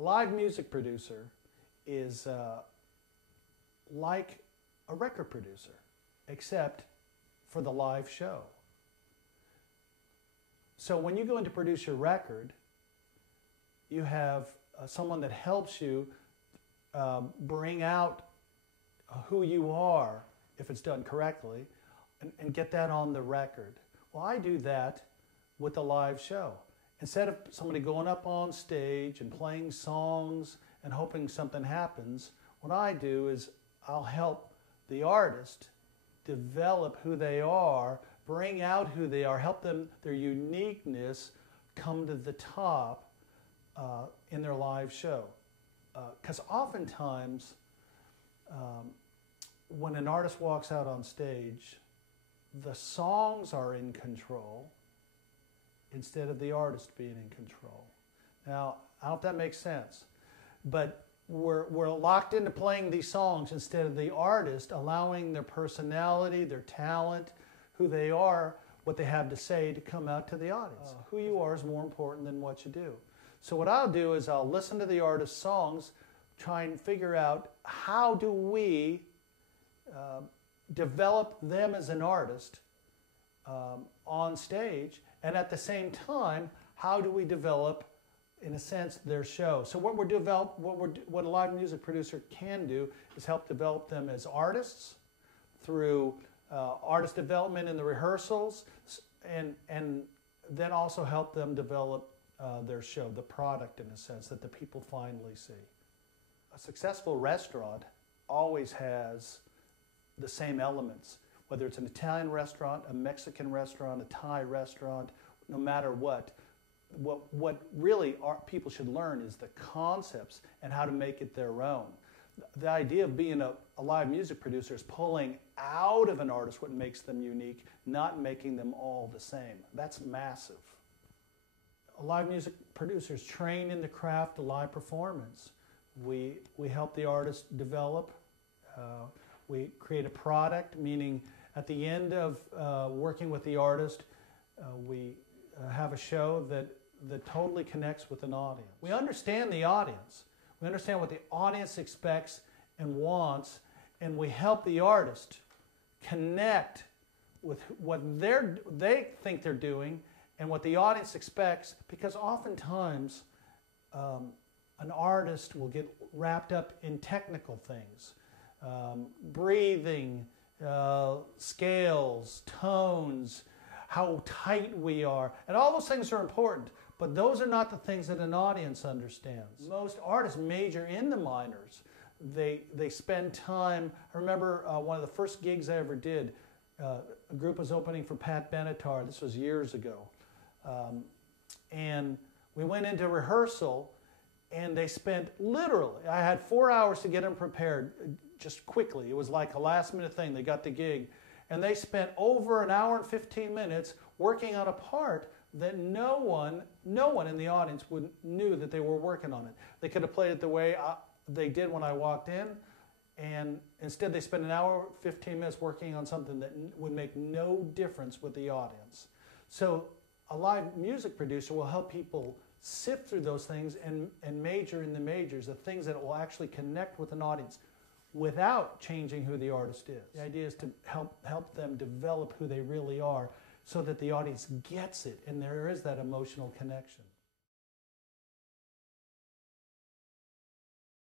A live music producer is like a record producer, except for the live show. So when you go in to produce your record, you have someone that helps you bring out who you are, if it's done correctly, and get that on the record. Well, I do that with a live show. Instead of somebody going up on stage and playing songs and hoping something happens, what I do is I'll help the artist develop who they are, bring out who they are, help them, their uniqueness, come to the top in their live show. Because oftentimes, when an artist walks out on stage, the songs are in control instead of the artist being in control. Now, I don't know if that makes sense, but we're locked into playing these songs instead of the artist allowing their personality, their talent, who they are, what they have to say to come out to the audience. Who you are is more important than what you do. So what I'll do is I'll listen to the artist's songs, try and figure out how do we develop them as an artist on stage, and at the same time, how do we develop, in a sense, their show? So what a live music producer can do is help develop them as artists through artist development in the rehearsals, and then also help them develop their show, the product, in a sense, that the people finally see. A successful restaurant always has the same elements, whether it's an Italian restaurant, a Mexican restaurant, a Thai restaurant, no matter what. What really people should learn is the concepts and how to make it their own. The idea of being a live music producer is pulling out of an artist what makes them unique, not making them all the same. That's massive. A live music producer is trained in the craft of live performance. We help the artist develop. We create a product, meaning at the end of working with the artist, we have a show that totally connects with an audience. We understand the audience. We understand what the audience expects and wants, and we help the artist connect with what they think they're doing and what the audience expects, because oftentimes an artist will get wrapped up in technical things, breathing, scales, tones, how tight we are, and all those things are important, but those are not the things that an audience understands. Most artists major in the minors. They spend time. I remember one of the first gigs I ever did, a group was opening for Pat Benatar. This was years ago. And we went into rehearsal, and they spent literally, I had 4 hours to get them prepared just quickly. It was like a last minute thing. They got the gig. And they spent over an hour and 15 minutes working on a part that no one in the audience knew that they were working on it. They could have played it the way they did when I walked in, and instead they spent an hour, 15 minutes working on something that would make no difference with the audience. So a live music producer will help people sift through those things and major in the majors, the things that will actually connect with an audience without changing who the artist is. The idea is to help them develop who they really are so that the audience gets it and there is that emotional connection.